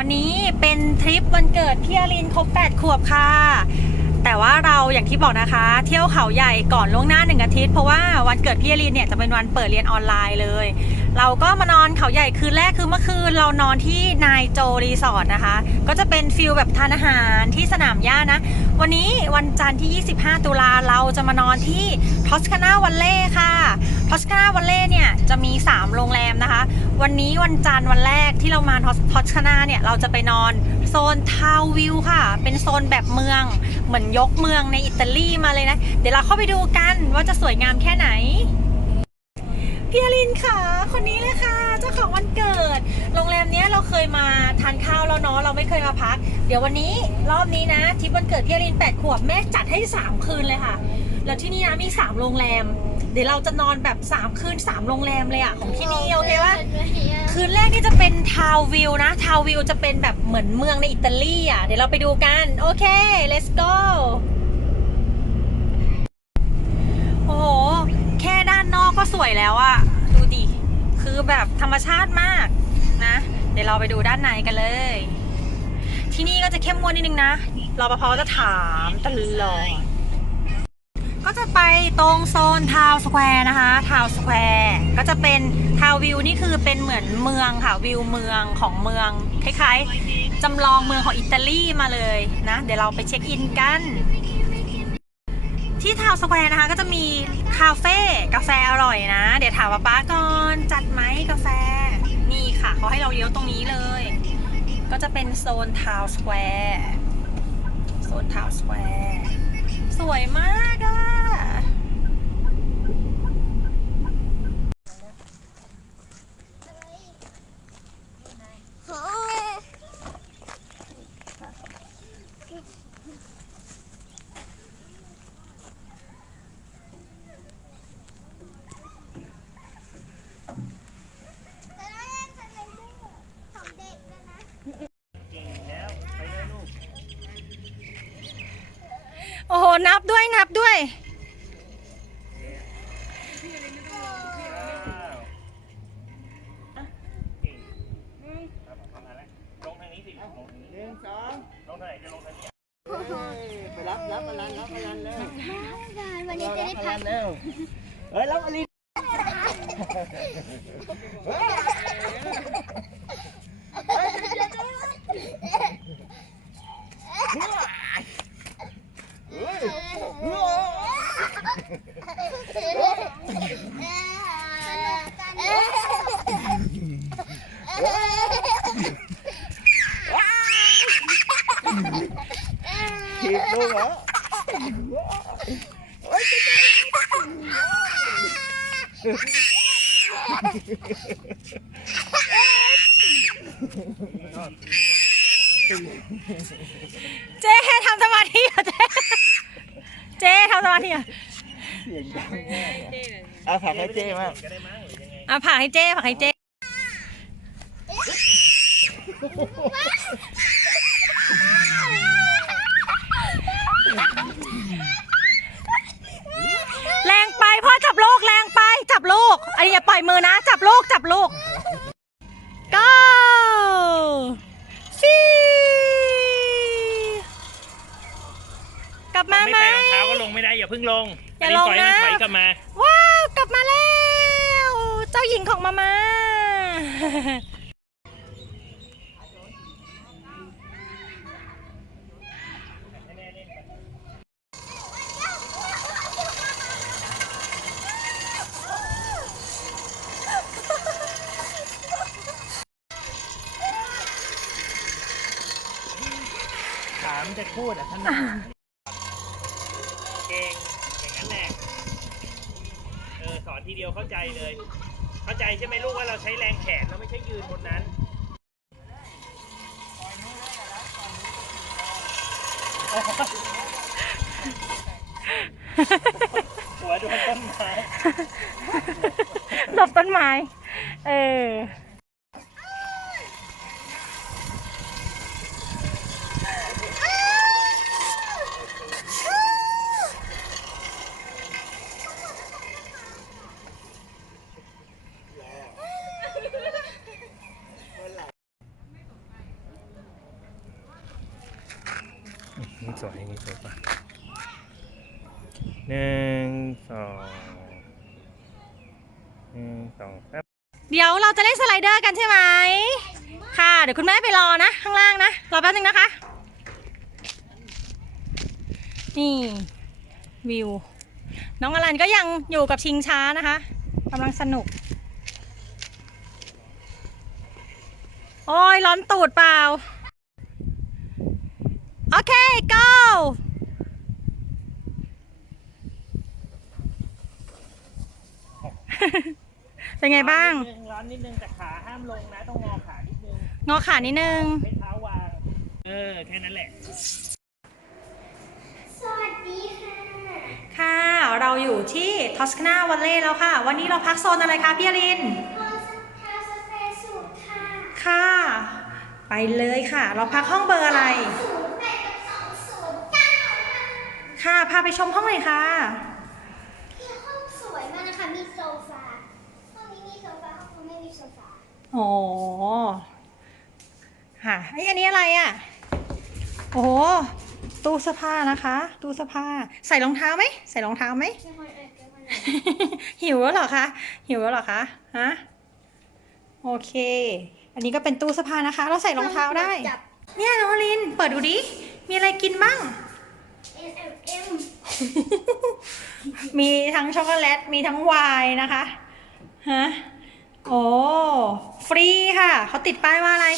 วันนี้เป็นทริปวันเกิดพี่อรินครบ 8 ขวบค่ะ แต่ว่าเราอย่างที่บอกนะคะ เที่ยวเขาใหญ่ก่อนล่วงหน้าหนึ่งอาทิตย์เพราะว่าวันเกิดพี่อรินเนี่ยจะเป็นวันเปิดเรียนออนไลน์เลย เราก็มานอนเขาใหญ่คืนแรกคือเมื่อคืนเรานอนที่นายโจรีสอร์ทนะคะ ก็จะเป็นฟิลแบบทานอาหารที่สนามหญ้านะ วันนี้วันจันทร์ที่ 25 ตุลาเราจะมานอนที่ทอสคานาวันเล่ค่ะทอสคานาวันเล่เนี่ยจะมี 3 โรงแรมนะคะ วันนี้วันจันทร์วันแรกที่เรามาทอสคานาเนี่ยเราจะไปนอนโซนทาววิวค่ะ เป็นโซนแบบเมือง เหมือนยกเมืองในอิตาลีมาเลยนะ เดี๋ยวเราเข้าไปดูกันว่าจะสวยงามแค่ไหน พี่อลินค่ะ คนนี้เลยค่ะ เจ้าของวันเกิด โรงแรมเนี้ยเราเคยมาทานข้าวแล้วเนาะ เราไม่เคยมาพัก เดี๋ยววันนี้รอบนี้นะทริปวันเกิดพี่อลิน 8 ขวบแม่จัดให้ 3 คืนเลยค่ะ แล้วที่นี่นะมี 3 โรงแรม เดี๋ยวเราจะนอนแบบ 3 คืน 3 โรงแรมเลยอะของที่นี่โอเคปะคืนแรกนี่จะเป็นทาววิวนะ ทาววิวจะเป็นแบบเหมือนเมืองในอิตาลีอะเดี๋ยวเราไปดูกัน โอเค let's go โอ้โห แค่ด้านนอ ก็สวยแล้วอะดูดิ คือแบบธรรมชาติมากนะ เดี๋ยวเราไปดูด้านในกันเลย ที่นี่ก็จะเข้มงวดนิดนึงนะรปภจะถามตลอด ก็จะไปตรงโซนทาวสแควร์นะคะ ทาวสแควร์ก็จะเป็นทาววิวนี่คือเป็นเหมือนเมืองค่ะ วิวเมืองของเมืองคล้ายๆจำลองเมืองของอิตาลีมาเลยนะ เดี๋ยวเราไปเช็คอินกัน ที่ทาวสแควร์นะคะก็จะมีคาเฟ่กาแฟอร่อยนะ เดี๋ยวถามป้าป้าก่อนจัดไหมกาแฟ นี่ค่ะเขาให้เราเลี้ยวตรงนี้เลย ก็จะเป็นโซนทาวสแควร์โซนทาวสแควร์สวยมากอะ โอ้โห นับด้วยนับด้วย หนึ่งสองลงทางไหนจะลงทางนี้เอ้ยไปรับรับอลันรับอลันเร็ววันนี้จะได้รับอพักนเร็วเฮ้ยรับอลิน ถีบลูกเหรอโอยเจ๊ทำสมาธิเหรอเจ๊เจ๊ทำสมาธิเหรอเสียงดังมากเอาผักให้เจ้มากอะผ่าให้เจ๊ผ่าให้เจ๊แรงไปพ่อจับลูกแรงไปจับลูก อันนี้อย่าปล่อยมือนะ จับลูก จับลูก go ฟีกลับมาไหมไม่ใส่รองเท้าก็ลงไม่ได้ อย่าเพิ่งลงอย่าลงปล่อยนะมันถอยกลับมา ว้าว กลับมาแล้ว เจ้าหญิงของมามา ถามจะพูดอะท่านเก่งอย่างนั้นแหละเออสอนทีเดียวเข้าใจเลย เข้าใจใช่ไหมลูกว่าเราใช้แรงแขนเราไม่ใช่ยืนบนนั้น หัวโดนต้นไม้ หลบต้นไม้ เออ นี่สวยนี่สวยป่ะหนึ่งสองหนึ่งสองสาม เดี๋ยวเราจะเล่นสไลเดอร์กันใช่ไหม ค่ะ เดี๋ยวคุณแม่ไปรอนะ ข้างล่างนะ ร อแป๊บนึงนะคะ นี่วิว น้องอลันก็ยังอยู่กับชิงช้านะคะกำลังสนุก โอ้ยร้อนตูดเปล่า โอเค go เป็นไงบ้าง ร้อนนิดนึงร้อนนิดนึงแต่ขาห้ามลงนะ ต้องงอขานิดนึง งอขานิดนึงให้เท้าวาง เออ แค่นั้นแหละ สวัสดีค่ะ ค่ะ เราอยู่ที่ทอสคานาวัลเล่แล้วค่ะ วันนี้เราพักโซนอะไรคะพี่อรินพอสทาสเปรสูตรค่ะค่ะ ไปเลยค่ะ เราพักห้องเบอร์อะไร ศูนย์แปดกับสองศูนย์เก้าค่ะค่ะ พาไปชมห้องหน่อยค่ะ ที่ห้องสวยมากนะคะ มีโซฟา ห้องนี้มีโซฟา ห้องนู้นไม่มีโซฟาโอ้ค่ะไอยอันนี้อะไรอะ โอ้โหตู้เสื้อผ้านะคะ ตู้เสื้อผ้า ใส่รองเท้าไหม ใส่รองเท้าไหมไม่ค่อยเอ่ยไม่ค่อยหิวแล้วเหรอคะ หิวแล้วเหรอคะ ฮะ โอเค อันนี้ก็เป็นตู้เสื้อผ้านะคะ เราใส่รองเท้าได้จับเนี่ยน้องอลิน เปิดดูดิ มีอะไรกินบ้าง S M M มีทั้งช็อกโกแลต มีทั้งไวน์นะคะ ฮะ โอ้ ฟรีค่ะ เขาติดป้ายว่าอะไร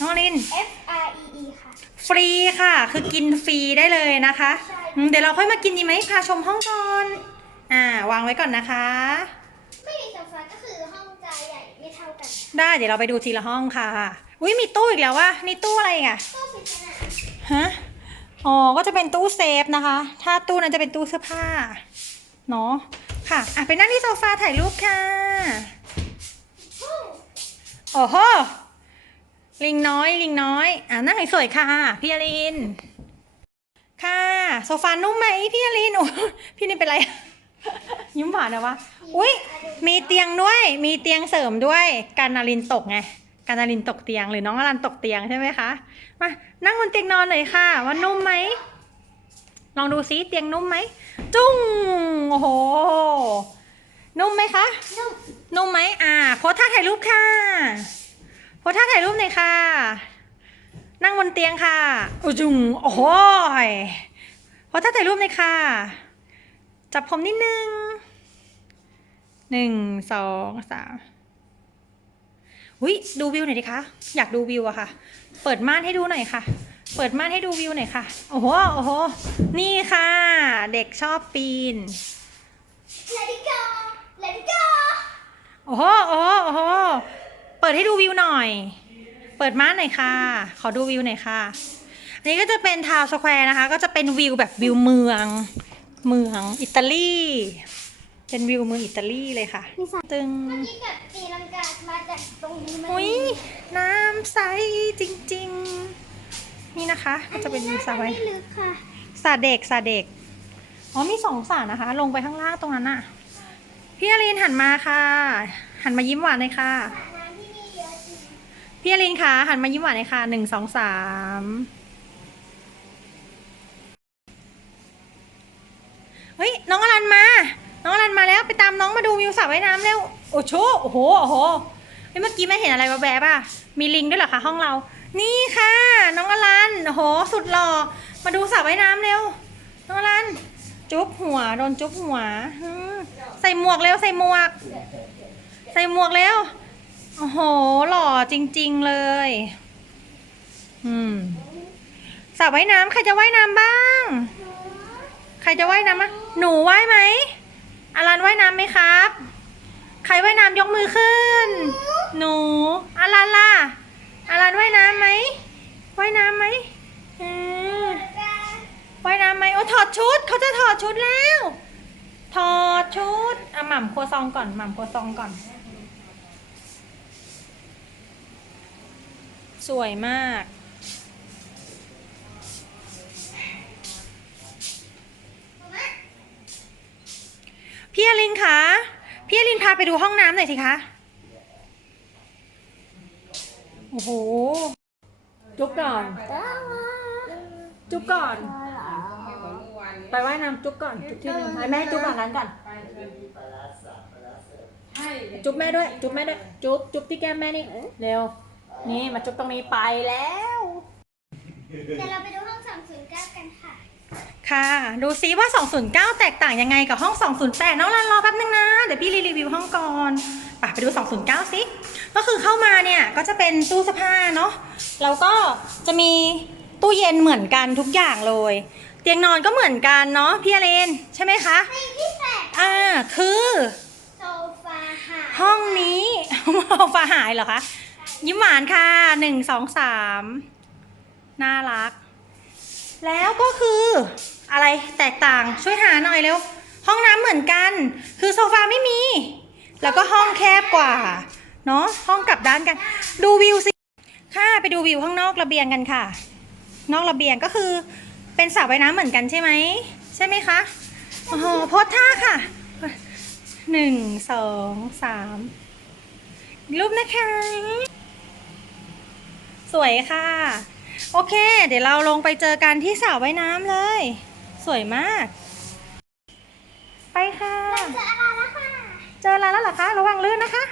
น้องอลิน F R E E ค่ะ ฟรีค่ะ คือกินฟรีได้เลยนะคะใช่อืมเดี๋ยวเราค่อยมากินดีไหมพาชมห้องก่อนอ่าวางไว้ก่อนนะคะ ไม่มีโซฟาก็คือห้องจะใหญ่ไม่เท่ากันได้เดี๋ยวเราไปดูทีละห้องค่ะ อุ้ยมีตู้อีกแล้ววะนี่ตู้อะไรอีกอะตู้ปริศนาฮะอ๋อก็จะเป็นตู้เซฟนะคะ ถ้าตู้นั้นจะเป็นตู้เสื้อผ้าเนาะค่ะอะไปนั่งที่โซฟาถ่ายรูปค่ะ ห้อง โอ้โห ลิงน้อย ลิงน้อย อะนั่งสวยค่ะ พี่อลิน ค่ะ โซฟานุ่มไหมพี่อลินโอ้พี่นี่เป็นไร ยิ้มหวานนะวะ อุ้ยมีเตียงด้วย มีเตียงเสริมด้วยการนารินตกไงการนารินตกเตียงหรือน้องอลันตกเตียงใช่ไหมคะ มานั่งบนเตียงนอนหน่อยค่ะ ว่านุ่มไหม ลองดูซิเตียงนุ่มไหม จุ้ง โอ้โห นุ่มไหมคะ นุ่ม นุ่มไหมอ่าโพสท่าถ่ายรูปค่ะ โพสท่าถ่ายรูปหน่อยค่ะ นั่งบนเตียงค่ะอุยจุงโอ้โหยโพสท่าถ่ายรูปหน่อยค่ะ จับผมนิดนึงหนึ่งสองสามอุ้ยดูวิวหน่อยดิคะอยากดูวิวอะค่ะ เปิดม่านให้ดูหน่อยค่ะ เปิดม่านให้ดูวิวหน่อยค่ะ โอ้โหโอ้โหนี่ค่ะ เด็กชอบปีน Let it go Let it go โอ้โหโอ้โหโอ้โหเปิดให้ดูวิวหน่อย เปิดม่านหน่อยค่ะ ขอดูวิวหน่อยค่ะ อันนี้ก็จะเป็นทาวน์สแควร์นะคะ ก็จะเป็นวิวแบบวิวเมือง เมืองอิตาลี เป็นวิวเมืองอิตาลีเลยค่ะ ตึงเมื่อกี้กับตีลังกามาจากตรงนี้มันอุ้ยน้ำใสจริง ๆ นี่นะคะ ก็จะเป็นสระไม่ไว้ลึกค่ะสระเด็กสระเด็ก อ๋อมีสองสระนะคะ ลงไปข้างล่างตรงนั้นน่ะ พี่อลินหันมาค่ะ หันมายิ้มหวานเลยค่ะ พี่อลินคะหันมายิ้มหวานเลยค่ะหนึ่งสองสามเฮ้ยน้องอลันมา น้องอลันมาแล้วไปตามน้องมาดูวิวสระว่ายน้ำเร็วโอ้โชโอ้โหโอ้โหเฮ้ยเมื่อกี้แม่เห็นอะไรแวบๆอะมีลิงด้วยเหรอคะห้องเรา นี่ค่ะ น้องอลันโอ้โหสุดหล่อมาดูสระว่ายน้ำเร็ว น้องอลันจุ๊บหัวโดนจุ๊บหัวใส่หมวกเร็วใส่หมวก ใส่หมวกเร็ว โอ้โห หล่อจริง ๆ เลย อืมสระว่ายน้ำใครจะว่ายน้ำบ้าง ใครจะว่ายน้ำบ้างหนูว่ายไหมอารันว่ายน้ำไหมครับ ใครว่ายน้ำยกมือขึ้น หนูอารันล่ะอารันว่ายน้ำไหมว่ายน้ำไหมอืมว่ายน้ำไหมโอ้ถอดชุด เขาจะถอดชุดแล้ว ถอดชุดอะหม่ำครัวซองก่อนหม่ำครัวซองก่อน สวยมาก พี่อลินคะ พี่อลินพาไปดูห้องน้ำหน่อยสิคะ โอ้โห จุ๊บก่อนจุจุ๊บก่อน ไปว่ายน้ำจุ๊บก่อน จุ๊บที่หนึงให้แม่จุ๊บก่อนนั้นก่อน จุ๊บแม่ด้วย จุ๊บแม่ด้วย จุ๊บ จุ๊บที่แก้มแม่นี่ เร็ว นี่มาจุ๊บตรงนี้ไปแล้ว เดี๋ยวเราไปดูห้อง209 กันค่ะ ค่ะ ดูซิว่า 209 แตกต่างยังไงกับห้อง 208 น้องรันรอแป๊บนึงนะ เดี๋ยวพี่รีวิวห้องก่อนไปไปดู 209 สิ ก็คือเข้ามาเนี่ย ก็จะเป็นตู้เสื้อผ้าเนาะ แล้วก็จะมีตู้เย็นเหมือนกันทุกอย่างเลย เตียงนอนก็เหมือนกันเนาะพี่อเรนใช่ไหมคะสิ่งที่แปลกอ่าคือโซฟาหายห้องนี้ห้องฟ้าหายเหรอคะ ยิ้มหวานค่ะหนึ่งสองสามน่ารัก แล้วก็คืออะไรแตกต่างช่วยหาหน่อยเร็ว ห้องน้ำเหมือนกัน คือโซฟาไม่มี แล้วก็ห้องแคบกว่า เนาะห้องกลับด้านกัน ดูวิวสิค่ะไปดูวิวข้างนอกระเบียงกันค่ะ นอกระเบียงก็คือเป็นสระว่ายน้ำเหมือนกันใช่ไหมใช่ไหมคะโอ้โหโพสท่าค่ะหนึ่งสองสามรูปนะคะ สวยค่ะ โอเค เดี๋ยวเราลงไปเจอกันที่สระว่ายน้ำเลย สวยมาก ไปค่ะ เจออะไรแล้วค่ะ เจออะไรแล้วเหรอคะ ระวังลื่นนะคะ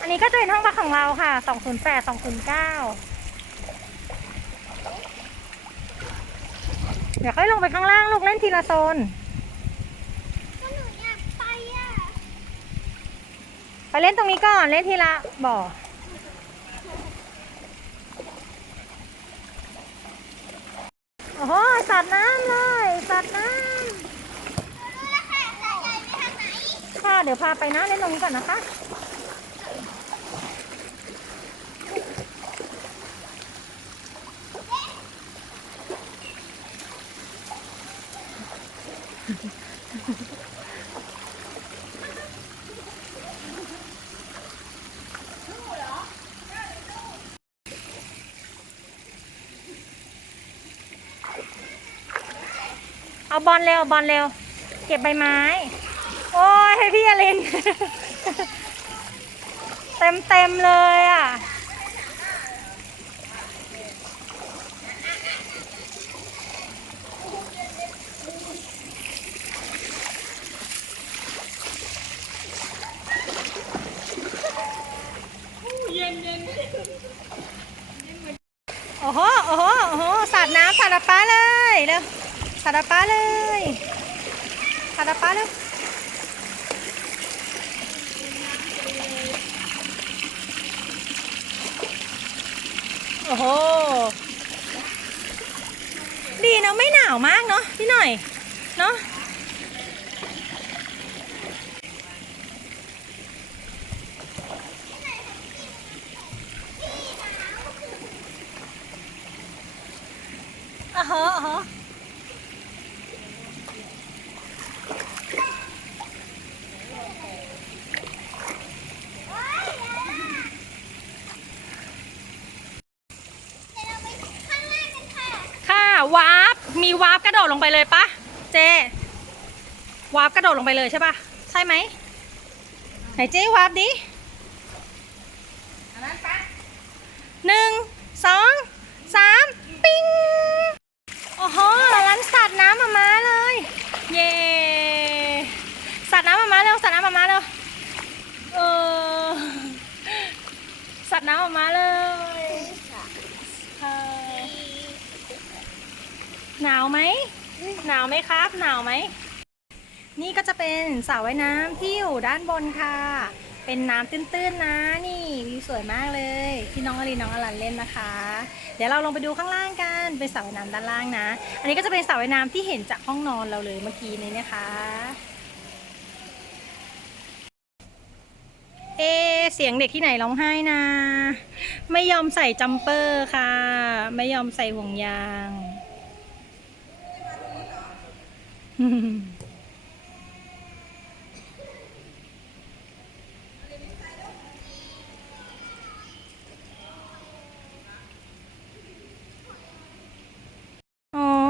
อันนี้ก็จะ เป็นห้องพักของเราค่ะ 208 209 เดี๋ยวค่อยลงไปข้างล่างลูกเล่นทีละโซน ก็หนูอยากไปอะไปเล่นตรงนี้ก่อนเล่นทีละบ่อ โอ้โหสัตว์น้ำเลยสัตว์น้ดูแล้วค่ะสายใหญ่ไปทางไหนำค่ะ เดี๋ยวพาไปนะเล่นตรงนี้ก่อนนะคะ บอลเร็วบอลเร็ว เก็บใบไม้ โอ้ยให้พี่อลิน เต็มเต็มเลยอะ โอ้โห โอ้โห โอ้โห สาดน้ำสาดน้ำป้าเลยเร็วสาดน้ำป้าเลยสาดน้ำป้าเร็วโอ้โห ดีเนอะไม่หนาวมากเนาะพี่หน่อย เนาะ อะฮะอะฮะค่ะค่ะวาร์ปมีวาร์ปกระโดดลงไปเลยปะเจวาร์ปกระโดดลงไปเลยใช่ปะใช่ไหมไหนเจวาร์ปดิหนึ่งสองสามปิ้งโอ้โห ร้านสัตว์น้ำมามาเลย เย่สัตว์น้ำมามาเร็วสัตว์น้ำมามาเร็วเออสัตว์น้ำมามาเลยหนาวไหมหนาวไหมครับ หนาวไหมนี่ก็จะเป็นสระว่ายน้ำที่อยู่ด้านบนค่ะ เป็นน้ำตื้นๆนะนี่วิวสวยมากเลย ที่น้องอลีน้องอลันเล่นนะคะ เดี๋ยวเราลงไปดูข้างล่างกันเป็นสระว่ายน้ำด้านล่างนะ อันนี้ก็จะเป็นสระว่ายน้ำที่เห็นจากห้องนอนเราเลยเมื่อกี้นี้นะคะ เอเสียงเด็กที่ไหนร้องไห้นะ ไม่ยอมใส่จัมเปอร์ค่ะ ไม่ยอมใส่ห่วงยาง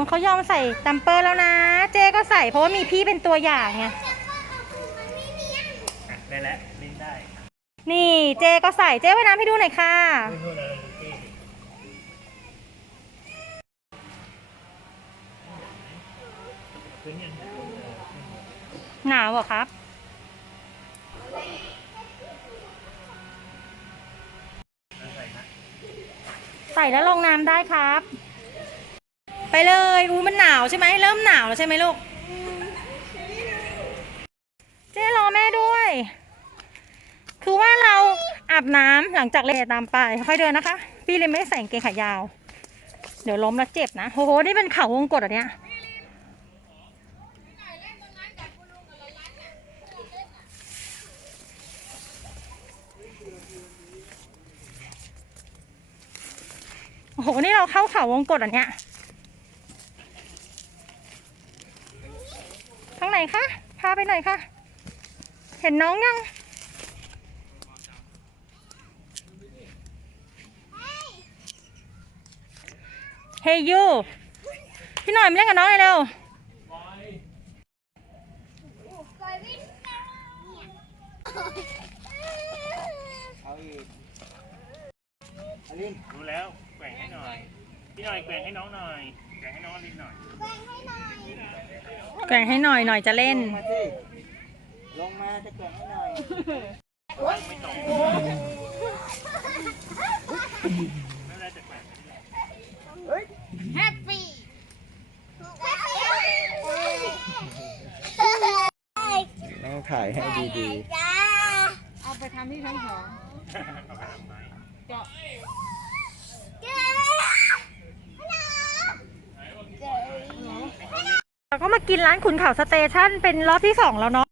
เขายอมใส่จัมเปอร์แล้วนะ เจ๊ก็ใส่เพราะว่ามีพี่เป็นตัวอย่างไง อะได้แล้วเล่นได้นี่เจ๊ก็ใส่เจ๊ว่ายน้ำให้ดูหน่อยค่ะนู่นๆเราดูเก้ดิพื้นยังหนาวเออหนาวเหรอครับเอาใส่นะใส่แล้วลงน้ำได้ครับ ไปเลยอู้มันหนาวใช่ไหมเริ่มหนาวแล้วใช่ไหมลูก เจ๊รอแม่ด้วย คือว่าเราอาบน้ำหลังจากเล่นตามไป ค่อยเดินนะคะ พี่เลยไม่ใส่กางเกงขายาว เดี๋ยวล้มแล้วเจ็บนะโอ้โห นี่เป็นเขาวงกดอันเนี้ยโอ้โห นี่เราเข้าเขาวงกดอันเนี้ย ทางไหนคะ พาไปหน่อยค่ะ เห็นน้องยัง เฮยยู พี่หน่อยมาเล่นกับน้องเลยเร็วเอาอีกอลินรู้แล้วแกว่งให้หน่อย พี่หน่อยแกว่งให้น้องหน่อย แกว่งให้น้องอลินหน่อย แกว่งให้หน่อยหน่อยจะเล่น ลงมาสิลงมาจะแกว่งให้หน่อยไม่ตกนั่นแหละจะแกว่งให้หน่อยต้องถ่ายให้ดีเอาไปทำที่ชั้นสองเอาไปทำไมเรา ก็มากินร้านขุนเขาสเตชันเป็นรอบที่สองแล้วเนาะ